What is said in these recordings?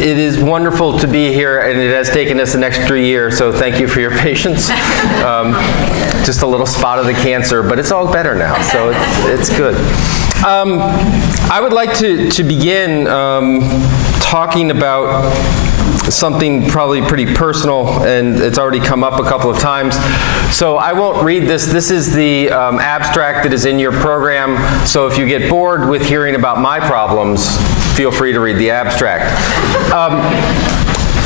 is wonderful to be here, and it has taken us an extra year, so thank you for your patience. Just a little spot of the cancer, but it's all better now, so it's good. I would like to begin talking about something probably pretty personal, and it's already come up a couple of times. So I won't read this. This is the abstract that is in your program. So if you get bored with hearing about my problems, feel free to read the abstract.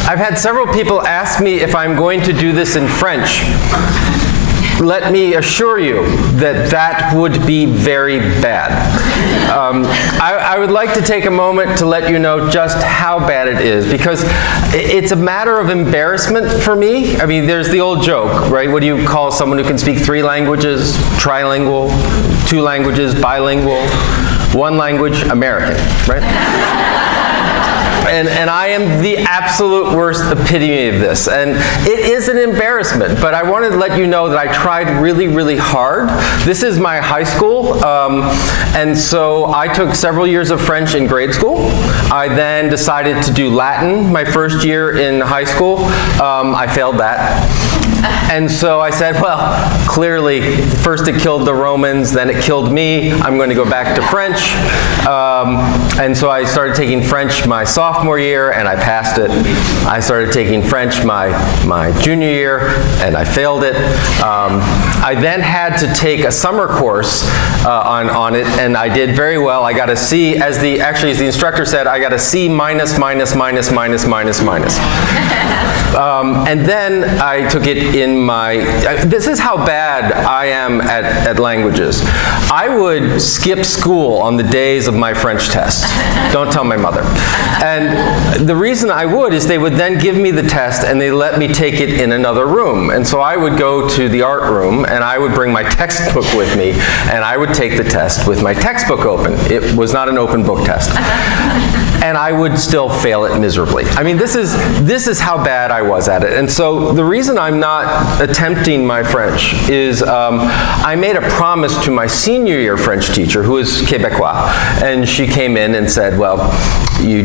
I've had several people ask me if I'm going to do this in French. Let me assure you that that would be very bad. I would like to take a moment to let you know just how bad it is, because it's a matter of embarrassment for me. I mean, there's the old joke, right? What do you call someone who can speak 3 languages? Trilingual, 2 languages, bilingual, 1 language, American, right? And I am the absolute worst epitome of this. And it is an embarrassment, but I wanted to let you know that I tried really, really hard. This is my high school, and so I took several years of French in grade school. I then decided to do Latin my first year in high school. I failed that. And so I said, well, clearly, first it killed the Romans, then it killed me. I'm going to go back to French. And so I started taking French my sophomore year, and I passed it. I started taking French my junior year, and I failed it. I then had to take a summer course on it, and I did very well. I got a C, as the instructor said, I got a C minus, minus, minus, minus, minus, minus. And then I took it in my, this is how bad I am at languages. I would skip school on the days of my French tests. Don't tell my mother. And the reason I would is they would then give me the test and they let me take it in another room. And so I would go to the art room and I would bring my textbook with me and I would take the test with my textbook open. It was not an open book test. And I would still fail it miserably. I mean, this is how bad I was at it. And so the reason I'm not attempting my French is I made a promise to my senior year French teacher, who is Québécois, and she came in and said, well, you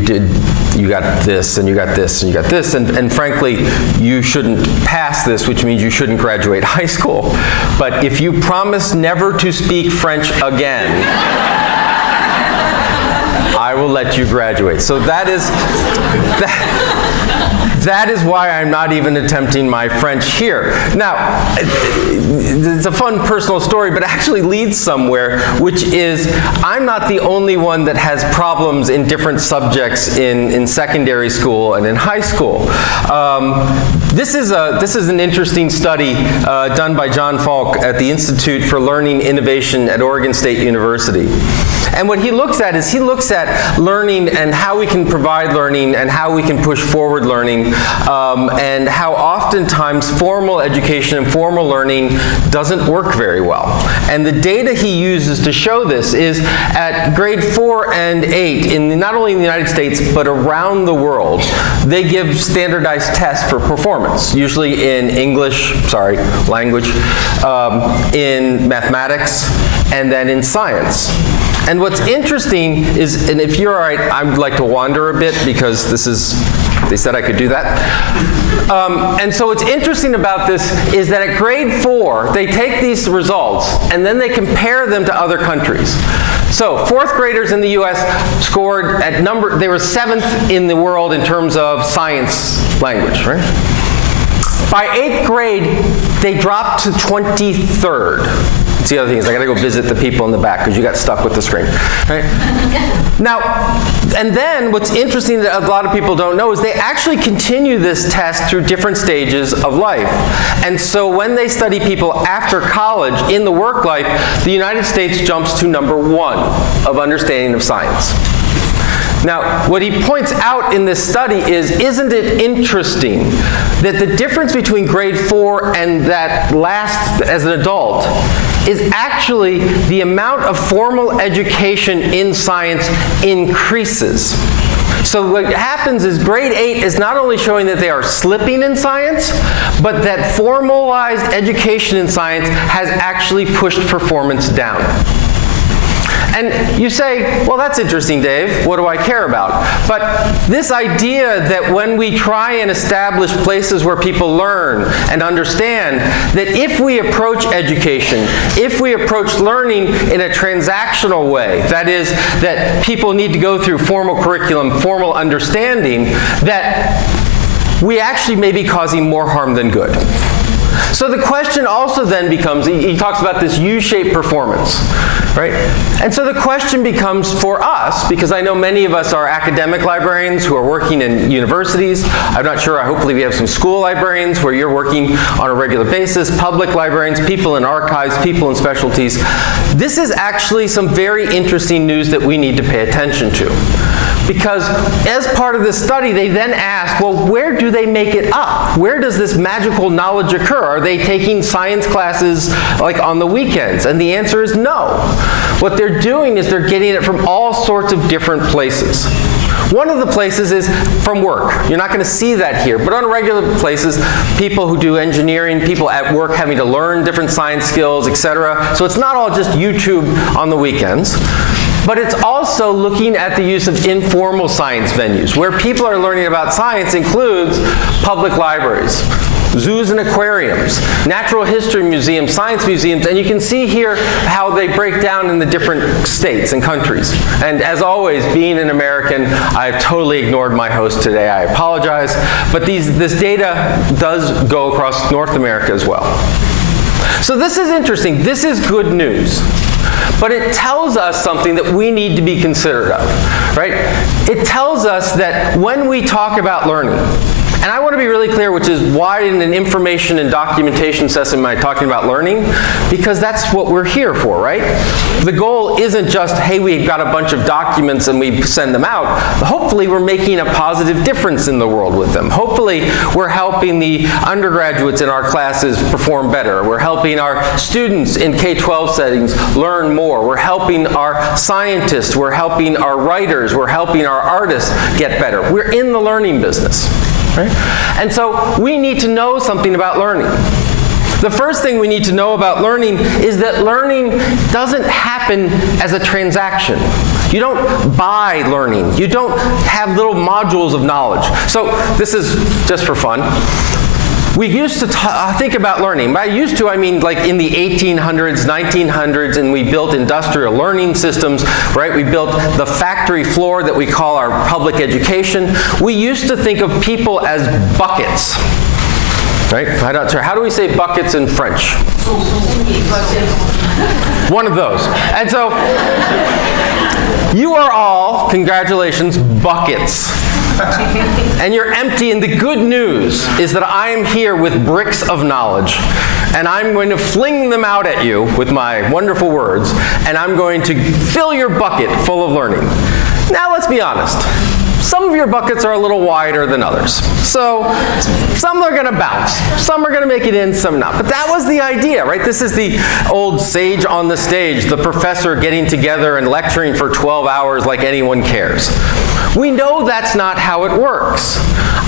got this, and you got this, and you got this, and frankly, you shouldn't pass this, which means you shouldn't graduate high school. But if you promise never to speak French again, I will let you graduate. So that is why I'm not even attempting my French here. Now, it's a fun personal story, but it actually leads somewhere, which is I'm not the only one that has problems in different subjects in secondary school and in high school. This is an interesting study done by John Falk at the Institute for Learning Innovation at Oregon State University. And what he looks at is he looks at learning and how we can provide learning and how we can push forward learning, and how oftentimes formal education and formal learning doesn't work very well. And the data he uses to show this is at grade 4 and 8, not only in the United States, but around the world, they give standardized tests for performance, usually in English, language, in mathematics, and then in science. And what's interesting is, and if you're all right, I would like to wander a bit because they said I could do that. And so what's interesting about this is that at grade 4, they take these results and then they compare them to other countries. So 4th graders in the US scored at they were 7th in the world in terms of science language, right? By 8th grade, they dropped to 23rd. That's the other thing is I got to go visit the people in the back because you got stuck with the screen. Right? Now, and then what's interesting that a lot of people don't know is they actually continue this test through different stages of life. And so when they study people after college in the work life, the United States jumps to number 1 of understanding of science. Now, what he points out in this study is, isn't it interesting that the difference between grade 4 and that last as an adult is actually the amount of formal education in science increases. So what happens is grade 8 is not only showing that they are slipping in science, but that formalized education in science has actually pushed performance down. And you say, well, that's interesting, Dave. What do I care about? But this idea that when we try and establish places where people learn and understand that if we approach education, if we approach learning in a transactional way, that is, that people need to go through formal curriculum, formal understanding, that we actually may be causing more harm than good. So the question also then becomes, he talks about this U-shaped performance, right? And so the question becomes for us, because I know many of us are academic librarians who are working in universities. I'm not sure, hopefully we have some school librarians where you're working on a regular basis, public librarians, people in archives, people in specialties. This is actually some very interesting news that we need to pay attention to. Because as part of this study, they then asked, well, where do they make it up? Where does this magical knowledge occur? Are they taking science classes like on the weekends? And the answer is no. What they're doing is they're getting it from all sorts of different places. One of the places is from work. You're not going to see that here, but on regular places, people who do engineering, people at work having to learn different science skills, etc. So it's not all just YouTube on the weekends. But it's also looking at the use of informal science venues. Where people are learning about science includes public libraries, zoos and aquariums, natural history museums, science museums, and you can see here how they break down in the different states and countries. And as always, being an American, I've totally ignored my host today. I apologize. But this data does go across North America as well. So this is interesting. This is good news. But it tells us something that we need to be considerate of, right? It tells us that when we talk about learning, and I want to be really clear, which is why in an information and documentation session am I talking about learning? Because that's what we're here for, right? The goal isn't just, hey, we've got a bunch of documents and we send them out. Hopefully we're making a positive difference in the world with them. Hopefully we're helping the undergraduates in our classes perform better. We're helping our students in K-12 settings learn more. We're helping our scientists. We're helping our writers. We're helping our artists get better. We're in the learning business. Right? And so we need to know something about learning. The first thing we need to know about learning is that learning doesn't happen as a transaction. You don't buy learning. You don't have little modules of knowledge. So this is just for fun. We used to think about learning. By used to, I mean like in the 1800s, 1900s, and we built industrial learning systems, right? We built the factory floor that we call our public education. We used to think of people as buckets, right? I'm not sure. How do we say buckets in French? One of those. And so, you are all, congratulations, buckets. And you're empty, and the good news is that I am here with bricks of knowledge, and I'm going to fling them out at you with my wonderful words, and I'm going to fill your bucket full of learning. Now let's be honest. Some of your buckets are a little wider than others. So some are going to bounce. Some are going to make it in, some not. But that was the idea, right? This is the old sage on the stage, the professor getting together and lecturing for 12 hours like anyone cares. We know that's not how it works.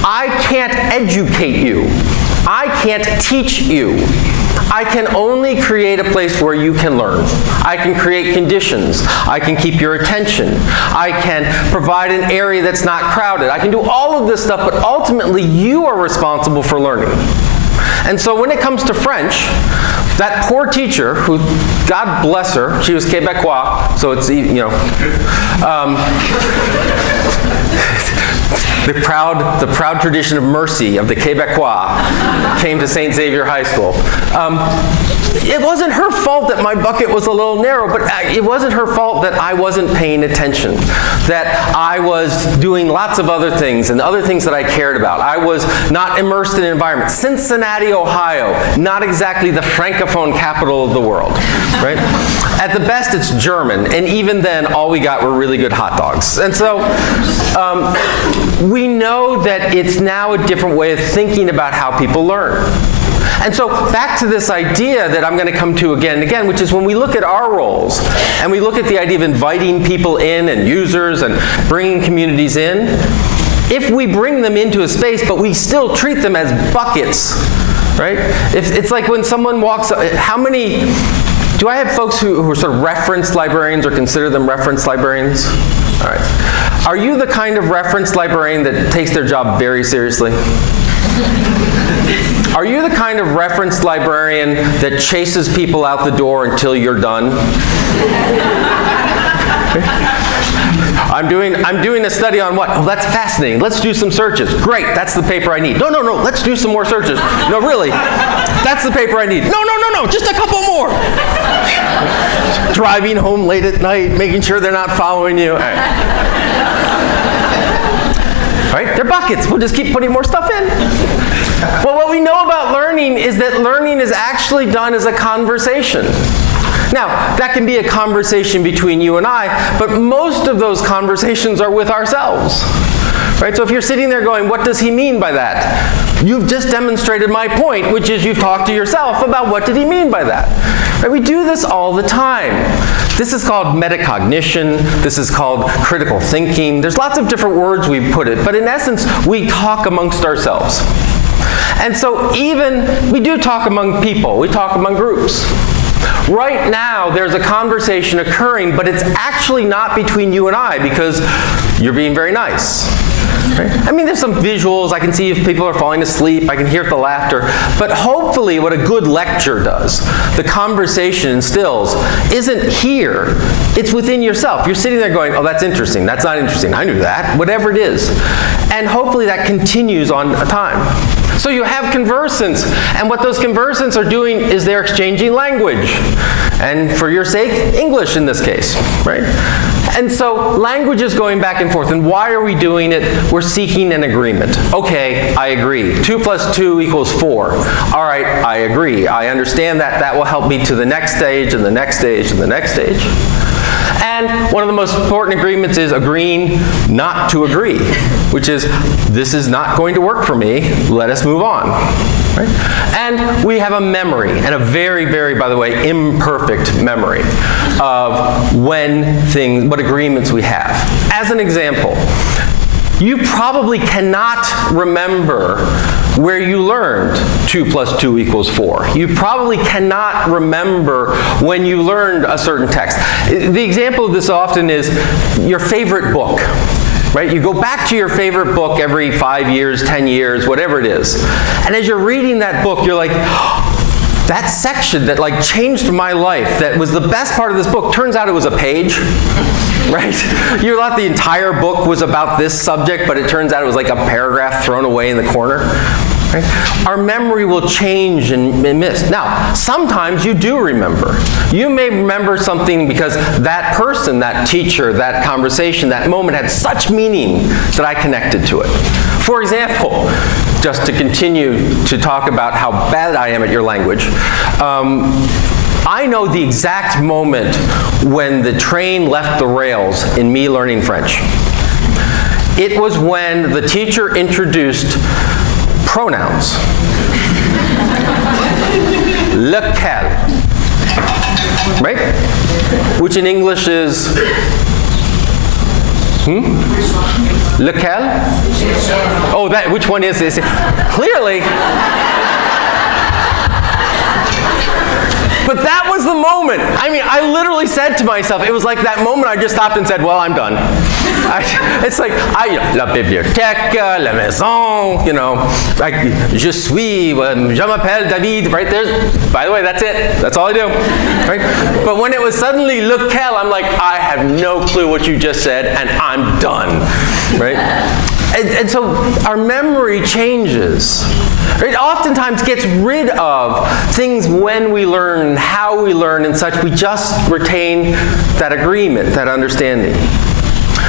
I can't educate you. I can't teach you. I can only create a place where you can learn. I can create conditions. I can keep your attention. I can provide an area that's not crowded. I can do all of this stuff, but ultimately you are responsible for learning. And so when it comes to French, that poor teacher, who, God bless her, she was Québécois, so it's, you know, the proud tradition of mercy of the Québécois came to St. Xavier High School. It wasn't her fault that my bucket was a little narrow, but it wasn't her fault that I wasn't paying attention, that I was doing lots of other things and other things that I cared about. I was not immersed in an environment. Cincinnati, Ohio, not exactly the Francophone capital of the world, right? At the best, it's German, and even then, all we got were really good hot dogs. And so, we know that it's now a different way of thinking about how people learn. And so back to this idea that I'm going to come to again and again, which is when we look at our roles and we look at the idea of inviting people in and users and bringing communities in, if we bring them into a space but we still treat them as buckets, right? It's like when someone walks up, how many Do I have folks who are sort of reference librarians or consider them reference librarians? All right. Are you the kind of reference librarian that takes their job very seriously? Are you the kind of reference librarian that chases people out the door until you're done? I'm doing a study on what? Oh, that's fascinating. Let's do some searches. Great, that's the paper I need. No, let's do some more searches. No, really, that's the paper I need. No, just a couple more. Driving home late at night, making sure they're not following you. All right, they're buckets. We'll just keep putting more stuff in. Well, what we know about learning is that learning is actually done as a conversation. Now, that can be a conversation between you and I, but most of those conversations are with ourselves. Right? So if you're sitting there going, what does he mean by that? You've just demonstrated my point, which is you've talked to yourself about what did he mean by that. Right? We do this all the time. This is called metacognition. This is called critical thinking. There's lots of different words we put it, but in essence, we talk amongst ourselves. And so even, we do talk among people. We talk among groups. Right now, there's a conversation occurring, but it's actually not between you and I because you're being very nice. Right? I mean, there's some visuals. I can see if people are falling asleep. I can hear the laughter. But hopefully what a good lecture does, the conversation instills, isn't here. It's within yourself. You're sitting there going, oh, that's interesting. That's not interesting. I knew that. Whatever it is. And hopefully that continues on a time. So you have conversants, and what those conversants are doing is they're exchanging language. And for your sake, English in this case, right? And so language is going back and forth. And why are we doing it? We're seeking an agreement. Okay, I agree. 2 + 2 = 4. All right, I agree. I understand that. That will help me to the next stage, and the next stage, and the next stage. And one of the most important agreements is agreeing not to agree, which is, this is not going to work for me, let us move on. Right? And we have a memory, and a very, very, by the way, imperfect memory of what agreements we have. As an example, you probably cannot remember where you learned 2 + 2 = 4. You probably cannot remember when you learned a certain text. The example of this often is your favorite book. Right? You go back to your favorite book every 5 years, 10 years, whatever it is. And as you're reading that book, you're like, that section that like changed my life, that was the best part of this book, turns out it was a page. Right? You thought the entire book was about this subject, but it turns out it was like a paragraph thrown away in the corner. Right? Our memory will change and miss. Now, sometimes you do remember. You may remember something because that person, that teacher, that conversation, that moment had such meaning that I connected to it. For example, just to continue to talk about how bad I am at your language, I know the exact moment when the train left the rails in me learning French. It was when the teacher introduced pronouns. Lequel, right? Which in English is, Lequel? Oh, which one is this? Clearly. But that was the moment. I mean, I literally said to myself, it was like that moment I just stopped and said, well, I'm done. It's like, la bibliothèque, la maison, you know, like, je suis, je m'appelle David, right there. By the way, that's it. That's all I do, right? But when it was suddenly lequel, I'm like, I have no clue what you just said, and I'm done, right? And so our memory changes. It oftentimes gets rid of things when we learn, how we learn and such. We just retain that agreement, that understanding.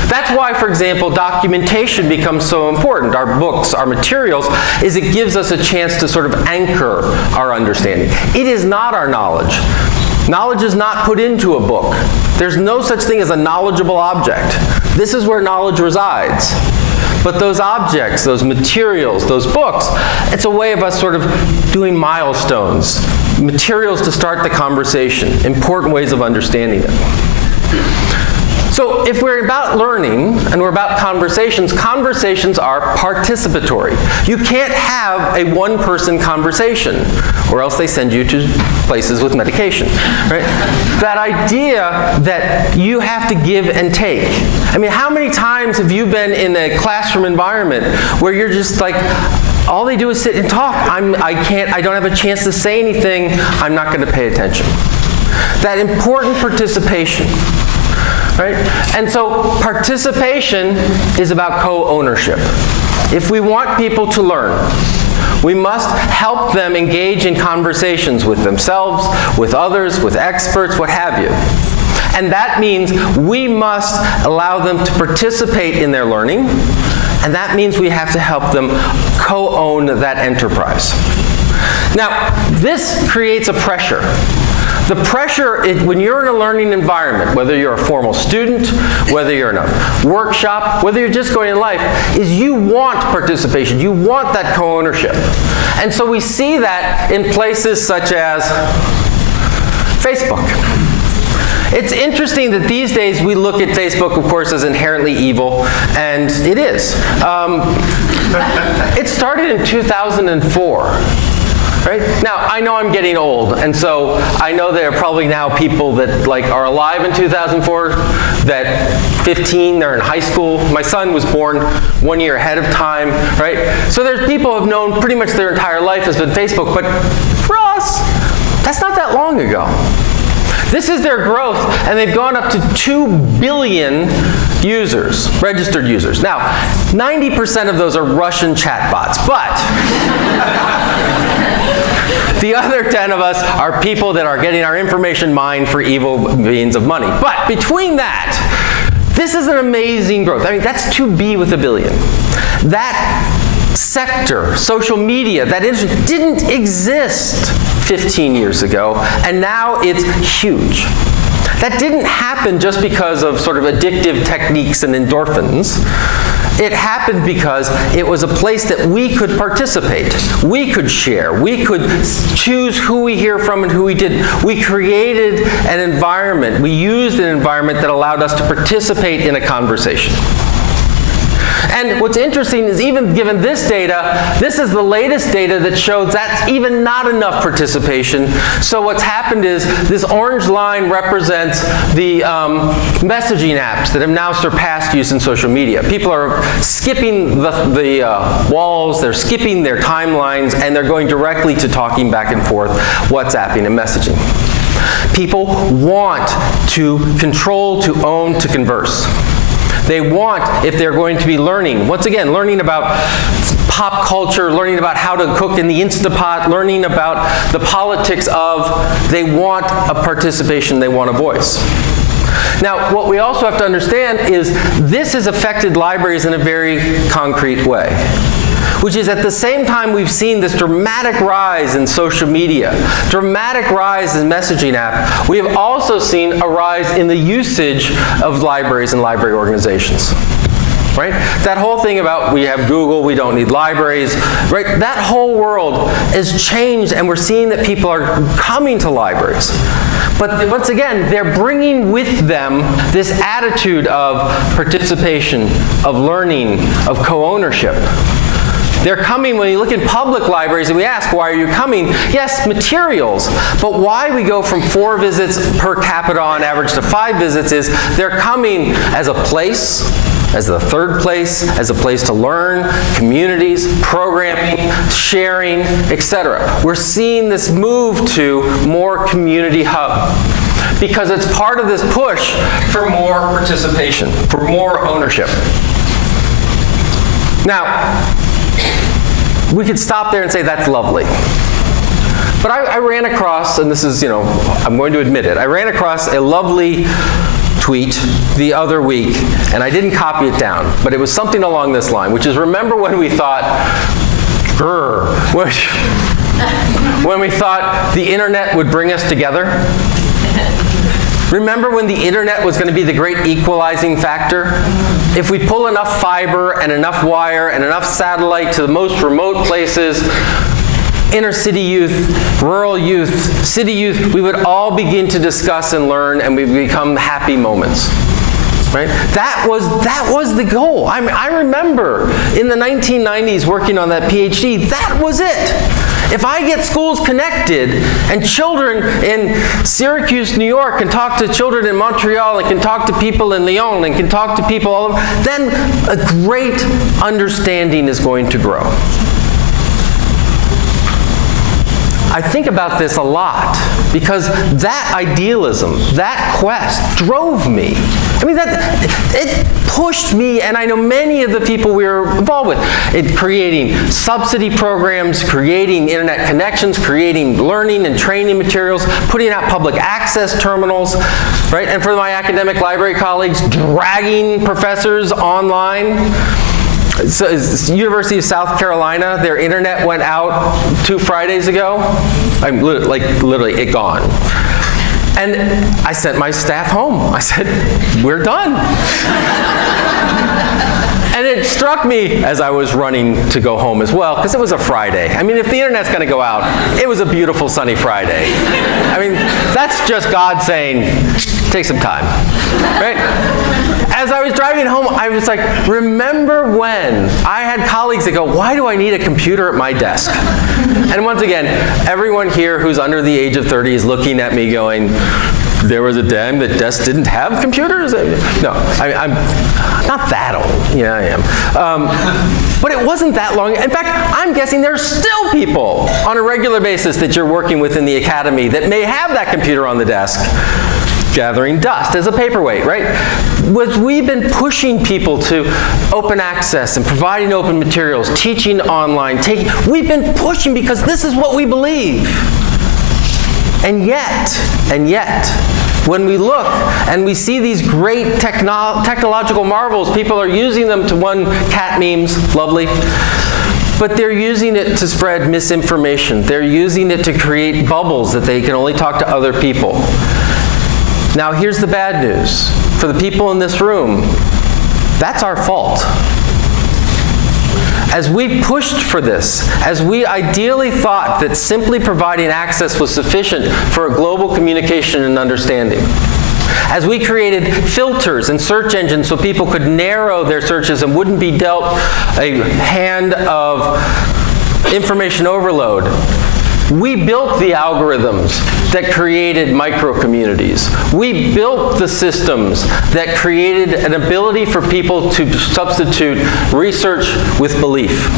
That's why, for example, documentation becomes so important. Our books, our materials, is it gives us a chance to sort of anchor our understanding. It is not our knowledge. Knowledge is not put into a book. There's no such thing as a knowledgeable object. This is where knowledge resides. But those objects, those materials, those books, it's a way of us sort of doing milestones, materials to start the conversation, important ways of understanding it. So So if we're about learning and we're about conversations, conversations are participatory. You can't have a one-person conversation, or else they send you to places with medication, right? That idea that you have to give and take. I mean, how many times have you been in a classroom environment where you're just like, all they do is sit and talk. I don't have a chance to say anything. I'm not going to pay attention. That important participation, right? And so participation is about co-ownership. If we want people to learn, we must help them engage in conversations with themselves, with others, with experts, what have you. And that means we must allow them to participate in their learning, and that means we have to help them co-own that enterprise. Now, this creates a pressure. The pressure, when you're in a learning environment, whether you're a formal student, whether you're in a workshop, whether you're just going in life, is you want participation. You want that co-ownership. And so we see that in places such as Facebook. It's interesting that these days we look at Facebook, of course, as inherently evil, and it is. It started in 2004. Right? Now, I know I'm getting old, and so I know there are probably now people that are alive in 2004, that 15, they're in high school. My son was born 1 year ahead of time, right? So there's people who have known pretty much their entire life has been Facebook, but for us, that's not that long ago. This is their growth, and they've gone up to 2 billion users, registered users. Now, 90% of those are Russian chatbots, but the other 10 of us are people that are getting our information mined for evil means of money. But between that, this is an amazing growth. I mean, that's 2B with a billion. That sector, social media, that industry didn't exist 15 years ago, and now it's huge. That didn't happen just because of sort of addictive techniques and endorphins. It happened because it was a place that we could participate. We could share. We could choose who we hear from and who we didn't. We created an environment. We used an environment that allowed us to participate in a conversation. And what's interesting is even given this data, this is the latest data that shows that's even not enough participation. So what's happened is this orange line represents the messaging apps that have now surpassed use in social media. People are skipping the walls, they're skipping their timelines, and they're going directly to talking back and forth, WhatsApping and messaging. People want to control, to own, to converse. They want, if they're going to be learning, once again, learning about pop culture, learning about how to cook in the Instapot, learning about the politics of, they want a participation, they want a voice. Now, what we also have to understand is this has affected libraries in a very concrete way, which is at the same time we've seen this dramatic rise in social media, dramatic rise in messaging app, we have also seen a rise in the usage of libraries and library organizations. Right? That whole thing about we have Google, we don't need libraries, right? That whole world has changed, and we're seeing that people are coming to libraries. But once again, they're bringing with them this attitude of participation, of learning, of co-ownership. They're coming, when you look in public libraries and we ask, why are you coming? Yes, materials. But why we go from 4 visits per capita on average to 5 visits is they're coming as a place, as the third place, as a place to learn, communities, programming, sharing, etc. We're seeing this move to more community hub because it's part of this push for more participation, for more ownership. Now, we could stop there and say that's lovely. But I ran across, and this is, I'm going to admit it, I ran across a lovely tweet the other week, and I didn't copy it down, but it was something along this line, which is, remember when we thought, when we thought the internet would bring us together? Remember when the internet was going to be the great equalizing factor? If we pull enough fiber and enough wire and enough satellite to the most remote places, inner city youth, rural youth, city youth, we would all begin to discuss and learn, and we become happy moments. right? That was the goal. I remember in the 1990s working on that PhD, that was it. If I get schools connected and children in Syracuse, New York can talk to children in Montreal and can talk to people in Lyon and can talk to people all over, then a great understanding is going to grow. I think about this a lot because that idealism, that quest drove me. I mean, it pushed me, and I know many of the people we were involved with, in creating subsidy programs, creating internet connections, creating learning and training materials, putting out public access terminals, right? And for my academic library colleagues, dragging professors online. So, University of South Carolina, their internet went out 2 Fridays ago. Literally, it gone. And I sent my staff home. I said, we're done. And it struck me as I was running to go home as well, because it was a Friday. I mean, if the internet's going to go out, it was a beautiful sunny Friday. I mean, that's just God saying, take some time, right? As I was driving home, I was like, remember when I had colleagues that go, why do I need a computer at my desk? And once again, everyone here who's under the age of 30 is looking at me going, there was a time that desks didn't have computers? No, I'm not that old. Yeah, I am. But it wasn't that long. In fact, I'm guessing there's still people on a regular basis that you're working with in the academy that may have that computer on the desk, gathering dust as a paperweight, right? We've been pushing people to open access and providing open materials, teaching online, we've been pushing because this is what we believe. And yet, when we look and we see these great technological marvels, people are using them to cat memes, lovely, but they're using it to spread misinformation. They're using it to create bubbles that they can only talk to other people. Now, here's the bad news. For the people in this room, that's our fault. As we pushed for this, as we ideally thought that simply providing access was sufficient for a global communication and understanding, as we created filters and search engines so people could narrow their searches and wouldn't be dealt a hand of information overload, we built the algorithms that created micro-communities. We built the systems that created an ability for people to substitute research with belief.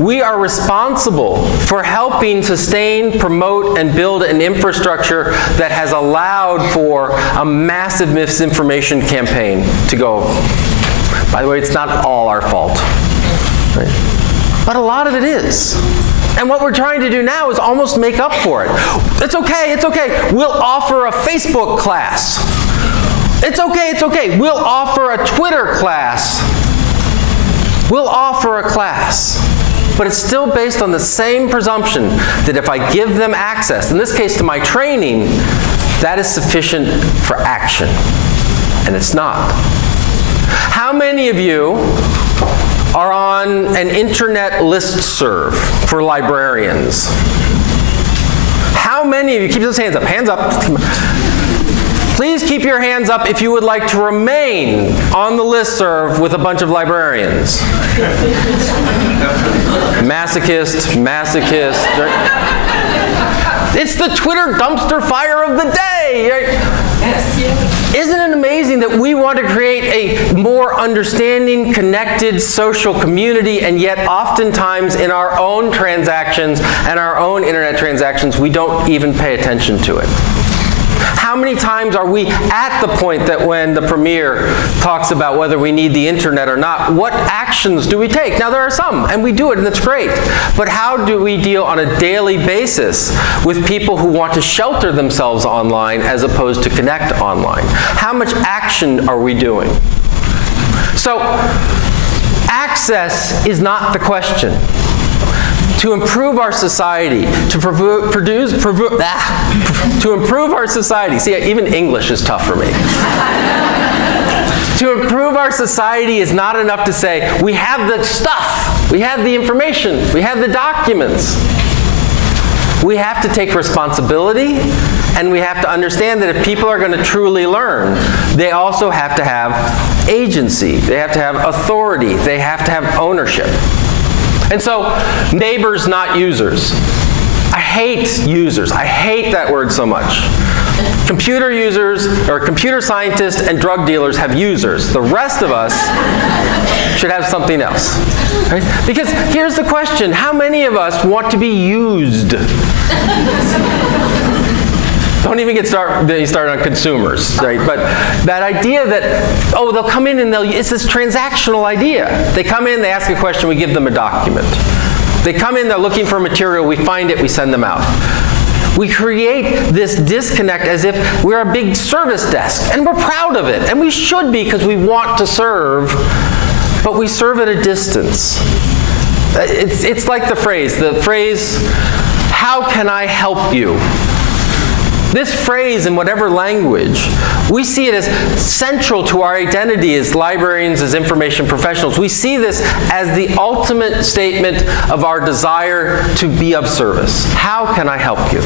We are responsible for helping sustain, promote, and build an infrastructure that has allowed for a massive misinformation campaign to go. By the way, it's not all our fault, right? But a lot of it is. And what we're trying to do now is almost make up for it. It's okay, it's okay. We'll offer a Facebook class. It's okay, it's okay. We'll offer a Twitter class. We'll offer a class. But it's still based on the same presumption that if I give them access, in this case to my training, that is sufficient for action. And it's not. How many of you are on an internet listserv for librarians? How many of you, keep those hands up, hands up. Please keep your hands up if you would like to remain on the listserv with a bunch of librarians. Masochist. It's the Twitter dumpster fire of the day. Right? Yes. Isn't it amazing that we want to create a more understanding, connected social community, and yet oftentimes in our own transactions and our own internet transactions, we don't even pay attention to it? How many times are we at the point that when the premier talks about whether we need the internet or not, what actions do we take? Now there are some, and we do it, and that's great. But how do we deal on a daily basis with people who want to shelter themselves online as opposed to connect online? How much action are we doing? So, access is not the question. To improve our society, to improve our society. See, even English is tough for me. To improve our society is not enough to say, we have the stuff, we have the information, we have the documents. We have to take responsibility, and we have to understand that if people are going to truly learn, they also have to have agency. They have to have authority. They have to have ownership. And so, neighbors, not users. I hate users. I hate that word so much. Computer users, or computer scientists and drug dealers have users. The rest of us should have something else. Right? Because here's the question, how many of us want to be used? Don't even get started on consumers, right? But that idea that, oh, they'll come in and it's this transactional idea. They come in, they ask a question, we give them a document. They come in, they're looking for material, we find it, we send them out. We create this disconnect as if we're a big service desk, and we're proud of it, and we should be because we want to serve, but we serve at a distance. It's like the phrase, how can I help you? This phrase in whatever language, we see it as central to our identity as librarians, as information professionals. We see this as the ultimate statement of our desire to be of service. How can I help you?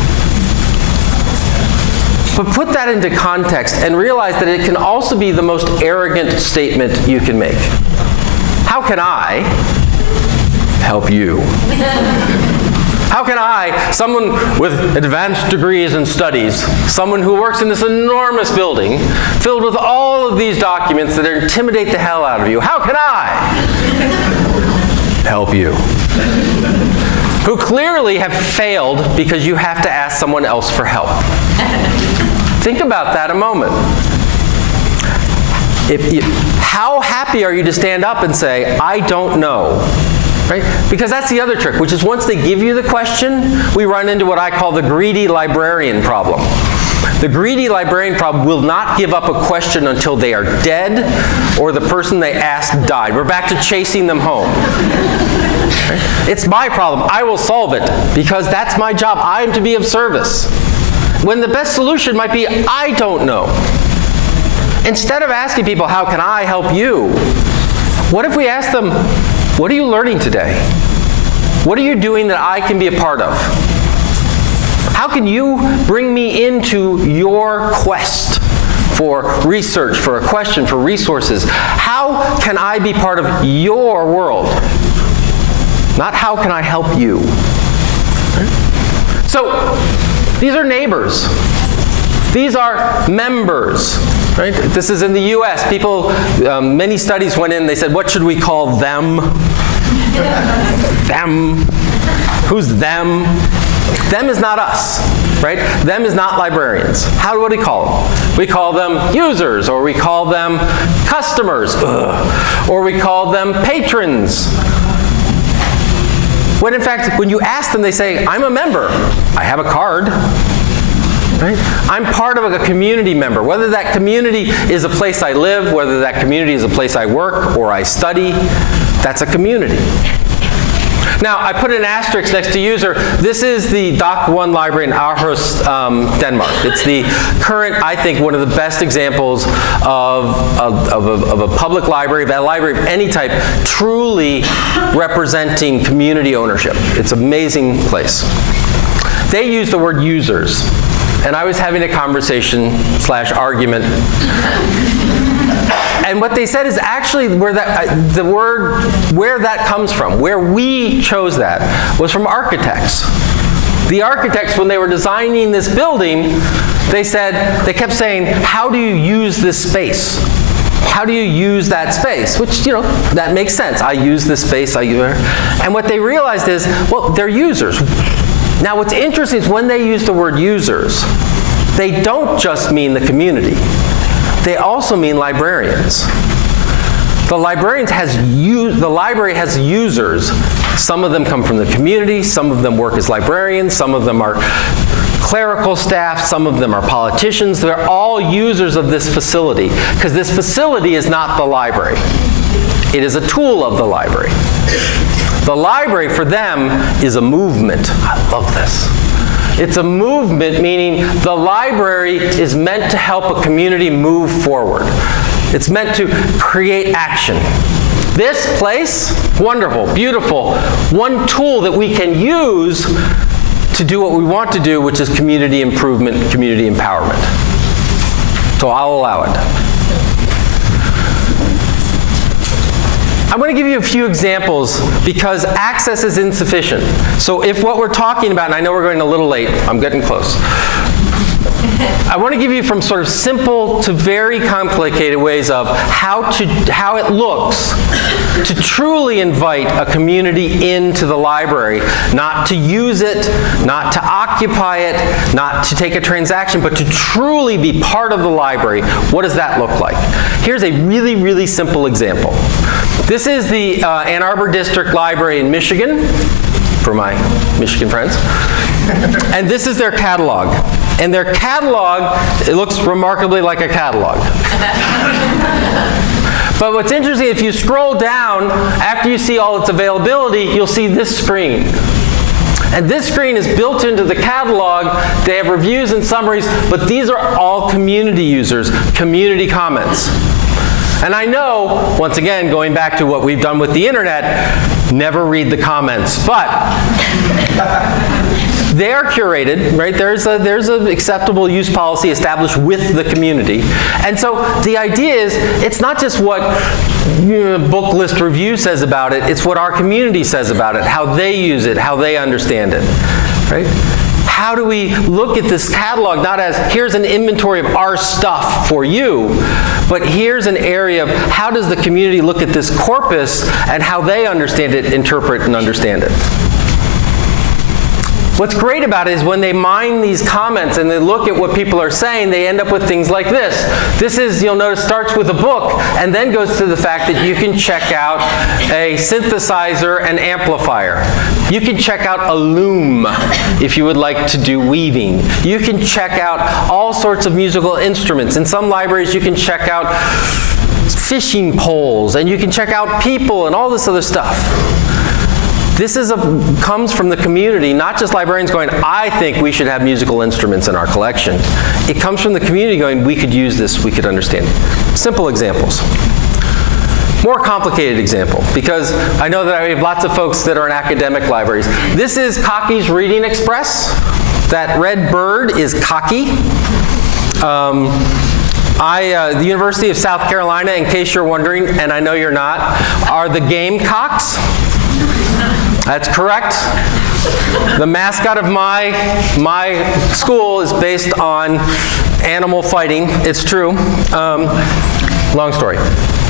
But put that into context and realize that it can also be the most arrogant statement you can make. How can I help you? How can I, someone with advanced degrees in studies, someone who works in this enormous building, filled with all of these documents that intimidate the hell out of you, how can I help you? Who clearly have failed because you have to ask someone else for help. Think about that a moment. How happy are you to stand up and say, I don't know? Right? Because that's the other trick, which is once they give you the question, we run into what I call the greedy librarian problem. The greedy librarian problem will not give up a question until they are dead or the person they asked died. We're back to chasing them home. Right? It's my problem. I will solve it because that's my job. I am to be of service. When the best solution might be, I don't know. Instead of asking people, how can I help you? What if we ask them, what are you learning today? What are you doing that I can be a part of? How can you bring me into your quest for research, for a question, for resources? How can I be part of your world? Not how can I help you? So, these are neighbors. These are members. Right? This is in the US. People, many studies went in, they said, what should we call them? Them. Who's them? Them is not us, right? Them is not librarians. How do we call them? We call them users, or we call them customers, or we call them patrons. When in fact, when you ask them, they say, I'm a member. I have a card. Right? I'm part of a community member. Whether that community is a place I live, whether that community is a place I work or I study, that's a community. Now, I put an asterisk next to user. This is the Doc 1 library in Aarhus, Denmark. It's the current, I think, one of the best examples of a public library, of a library of any type, truly representing community ownership. It's an amazing place. They use the word users. And I was having a conversation / argument. And what they said is actually where that comes from, where we chose that, was from architects. The architects, when they were designing this building, they kept saying, how do you use this space? How do you use that space? Which, that makes sense. I use this space, and what they realized is, well, they're users. Now, what's interesting is when they use the word users, they don't just mean the community. They also mean librarians. The library has users. Some of them come from the community. Some of them work as librarians. Some of them are clerical staff. Some of them are politicians. They're all users of this facility because this facility is not the library. It is a tool of the library. The library, for them, is a movement. I love this. It's a movement, meaning the library is meant to help a community move forward. It's meant to create action. This place, wonderful, beautiful, one tool that we can use to do what we want to do, which is community improvement, community empowerment. So I'll allow it. I'm going to give you a few examples because access is insufficient. So if what we're talking about, and I know we're going a little late, I'm getting close. I want to give you from sort of simple to very complicated ways of how it looks to truly invite a community into the library, not to use it, not to occupy it, not to take a transaction, but to truly be part of the library. What does that look like? Here's a really, really simple example. This is the Ann Arbor District Library in Michigan, for my Michigan friends. And this is their catalog. And their catalog, it looks remarkably like a catalog. But what's interesting, if you scroll down, after you see all its availability, you'll see this screen. And this screen is built into the catalog. They have reviews and summaries, but these are all community users, community comments. And I know, once again, going back to what we've done with the internet, never read the comments, but they are curated, right? There's an acceptable use policy established with the community. And so the idea is, it's not just what book list review says about it, it's what our community says about it, how they use it, how they understand it, right? How do we look at this catalog not as, here's an inventory of our stuff for you, but here's an area of how does the community look at this corpus and how they understand it, interpret, and understand it. What's great about it is when they mine these comments and they look at what people are saying, they end up with things like this. This is, you'll notice, starts with a book and then goes to the fact that you can check out a synthesizer and amplifier. You can check out a loom if you would like to do weaving. You can check out all sorts of musical instruments. In some libraries you can check out fishing poles and you can check out people and all this other stuff. This comes from the community, not just librarians going, I think we should have musical instruments in our collection. It comes from the community going, we could use this, we could understand it. Simple examples. More complicated example, because I know that I have lots of folks that are in academic libraries. This is Cocky's Reading Express. That red bird is Cocky. The University of South Carolina, in case you're wondering, and I know you're not, are the Gamecocks. That's correct. The mascot of my school is based on animal fighting. It's true. Long story.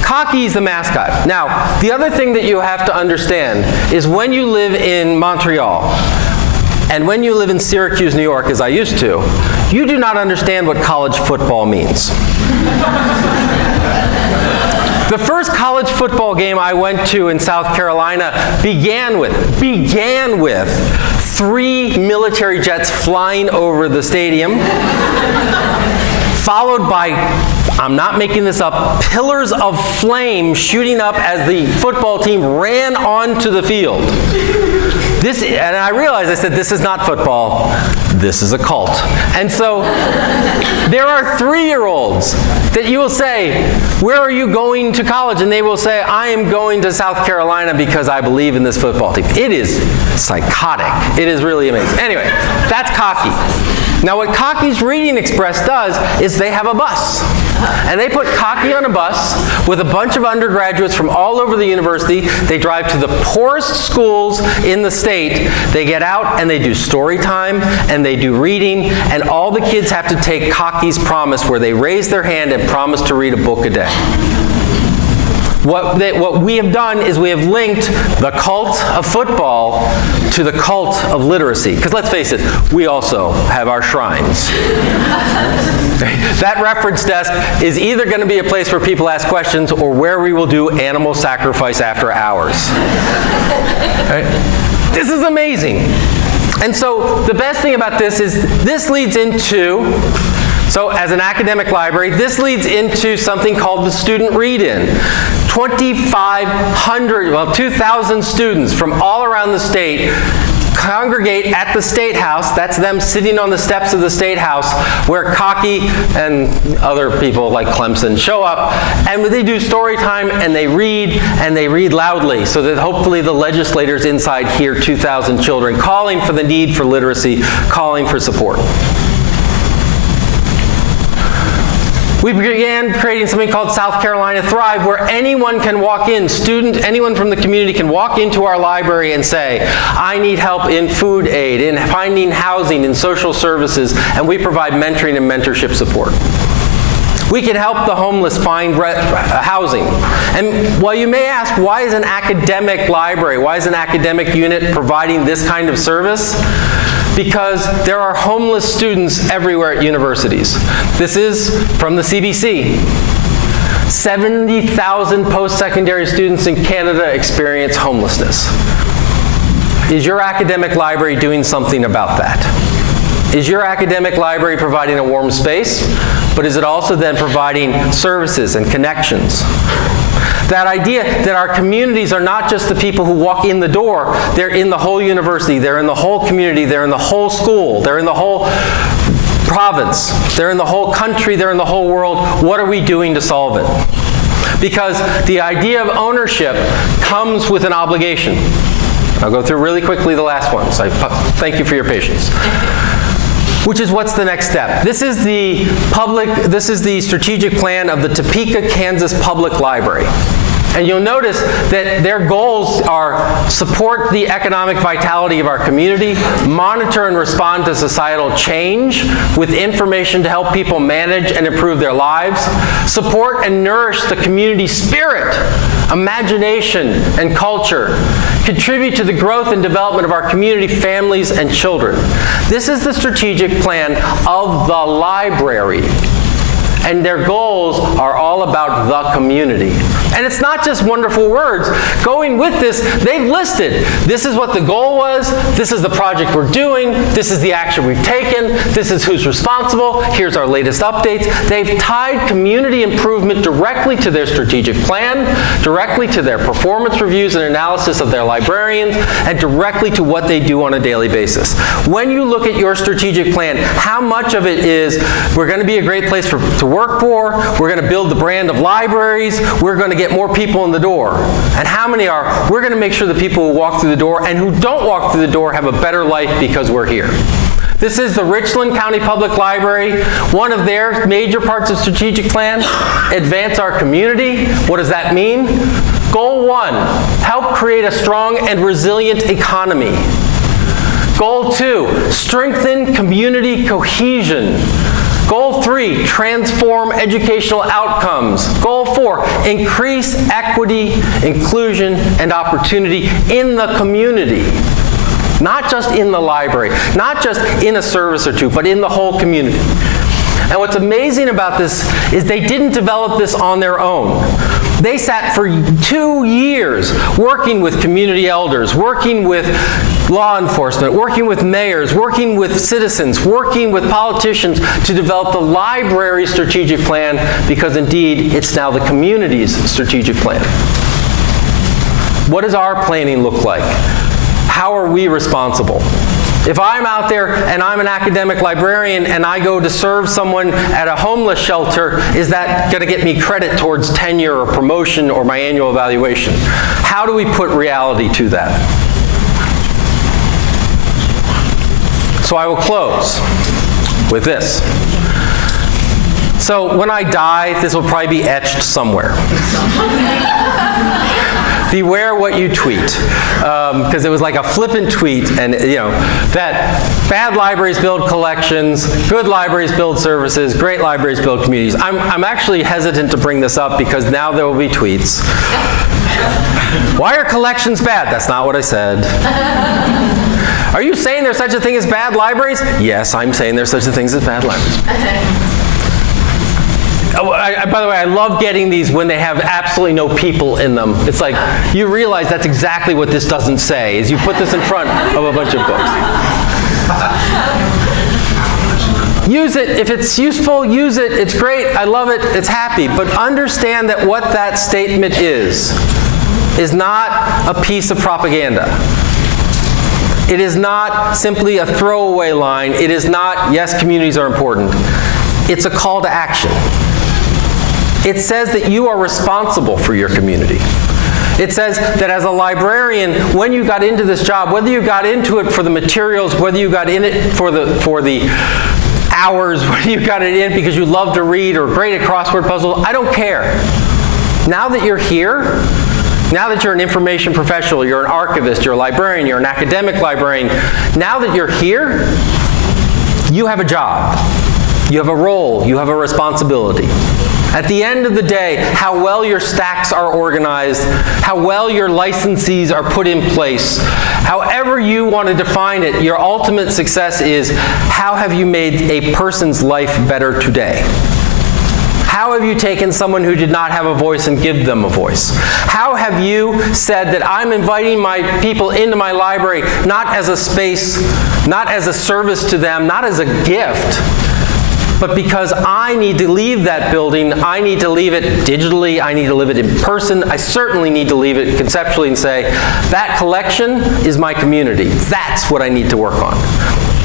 Cocky's the mascot. Now, the other thing that you have to understand is when you live in Montreal and when you live in Syracuse, New York, as I used to, you do not understand what college football means. The first college football game I went to in South Carolina began with 3 military jets flying over the stadium, followed by, I'm not making this up, pillars of flame shooting up as the football team ran onto the field. And I realized, I said, this is not football, this is a cult. And so there are 3-year-olds that you will say, where are you going to college? And they will say, I am going to South Carolina because I believe in this football team. It is psychotic. It is really amazing. Anyway, that's Cocky. Now what Cocky's Reading Express does is they have a bus. And they put Cocky on a bus with a bunch of undergraduates from all over the university. They drive to the poorest schools in the state. They get out and they do story time and they do reading, and all the kids have to take Cocky's Promise, where they raise their hand and promise to read a book a day. What we have done is we have linked the cult of football to the cult of literacy. Because let's face it, we also have our shrines. That reference desk is either going to be a place where people ask questions or where we will do animal sacrifice after hours. Right? This is amazing. And so the best thing about this is this leads into, so as an academic library, this leads into something called the student read-in. 2,000 students from all around the state congregate at the State House. That's them sitting on the steps of the State House, where Cocky and other people like Clemson show up, and they do story time, and they read loudly, so that hopefully the legislators inside hear 2,000 children calling for the need for literacy, calling for support. We began creating something called South Carolina Thrive, where anyone can walk in, anyone from the community can walk into our library and say, I need help in food aid, in finding housing, in social services, and we provide mentoring and mentorship support. We can help the homeless find housing. And while you may ask, why is an academic library, why is an academic unit providing this kind of service? Because there are homeless students everywhere at universities. This is from the CBC. 70,000 post-secondary students in Canada experience homelessness. Is your academic library doing something about that? Is your academic library providing a warm space? But is it also then providing services and connections? That idea that our communities are not just the people who walk in the door, they're in the whole university, they're in the whole community, they're in the whole school, they're in the whole province, they're in the whole country, they're in the whole world. What are we doing to solve it? Because the idea of ownership comes with an obligation. I'll go through really quickly the last one, so thank you for your patience. Which is, what's the next step? This is the strategic plan of the Topeka, Kansas Public Library. And you'll notice that their goals are support the economic vitality of our community, monitor and respond to societal change with information to help people manage and improve their lives, support and nourish the community spirit, imagination, and culture, contribute to the growth and development of our community, families, and children. This is the strategic plan of the library. And their goals are all about the community. And it's not just wonderful words. Going with this, they've listed, this is what the goal was, this is the project we're doing, this is the action we've taken, this is who's responsible, here's our latest updates. They've tied community improvement directly to their strategic plan, directly to their performance reviews and analysis of their librarians, and directly to what they do on a daily basis. When you look at your strategic plan, how much of it is, we're going to be a great place to work for, we're going to build the brand of libraries, we're going to get more people in the door. And how many are, we're going to make sure the people who walk through the door and who don't walk through the door have a better life because we're here. This is the Richland County Public Library. One of their major parts of strategic plan, advance our community. What does that mean? Goal 1, help create a strong and resilient economy. Goal 2, strengthen community cohesion. Goal 3, transform educational outcomes. Goal 4, increase equity, inclusion, and opportunity in the community. Not just in the library, not just in a service or two, but in the whole community. And what's amazing about this is they didn't develop this on their own. They sat for 2 years working with community elders, working with law enforcement, working with mayors, working with citizens, working with politicians to develop the library's strategic plan, because indeed it's now the community's strategic plan. What does our planning look like? How are we responsible? If I'm out there and I'm an academic librarian and I go to serve someone at a homeless shelter, is that going to get me credit towards tenure or promotion or my annual evaluation? How do we put reality to that? So I will close with this. So when I die, this will probably be etched somewhere. Beware what you tweet, because it was like a flippant tweet, and that bad libraries build collections, good libraries build services, great libraries build communities. I'm actually hesitant to bring this up because now there will be tweets. Why are collections bad? That's not what I said. Are you saying there's such a thing as bad libraries? Yes, I'm saying there's such a thing as bad libraries. Oh, by the way, I love getting these when they have absolutely no people in them. It's like, you realize that's exactly what this doesn't say, is you put this in front of a bunch of books. Use it. If it's useful, use it. It's great. I love it. It's happy. But understand that what that statement is not a piece of propaganda. It is not simply a throwaway line. It is not, yes, communities are important. It's a call to action. It says that you are responsible for your community. It says that as a librarian, when you got into this job, whether you got into it for the materials, whether you got in it for the hours, whether you got it in because you love to read or great at crossword puzzles, I don't care. Now that you're here, now that you're an information professional, you're an archivist, you're a librarian, you're an academic librarian, now that you're here, you have a job, you have a role, you have a responsibility. At the end of the day, how well your stacks are organized, how well your licensees are put in place, however you want to define it, your ultimate success is how have you made a person's life better today? How have you taken someone who did not have a voice and give them a voice? How have you said that I'm inviting my people into my library not as a space, not as a service to them, not as a gift, but because I need to leave that building, I need to leave it digitally, I need to leave it in person, I certainly need to leave it conceptually and say, that collection is my community. That's what I need to work on.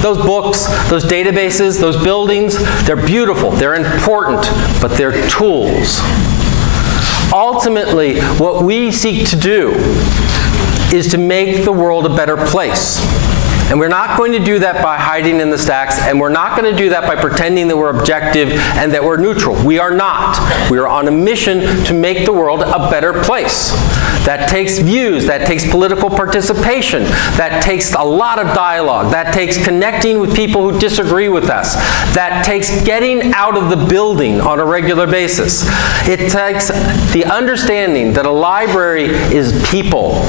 Those books, those databases, those buildings, they're beautiful, they're important, but they're tools. Ultimately, what we seek to do is to make the world a better place. And we're not going to do that by hiding in the stacks, and we're not going to do that by pretending that we're objective and that we're neutral. We are not. We are on a mission to make the world a better place. That takes views, that takes political participation, that takes a lot of dialogue, that takes connecting with people who disagree with us, that takes getting out of the building on a regular basis. It takes the understanding that a library is people,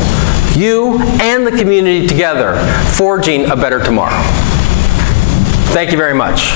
you and the community together, forging a better tomorrow. Thank you very much.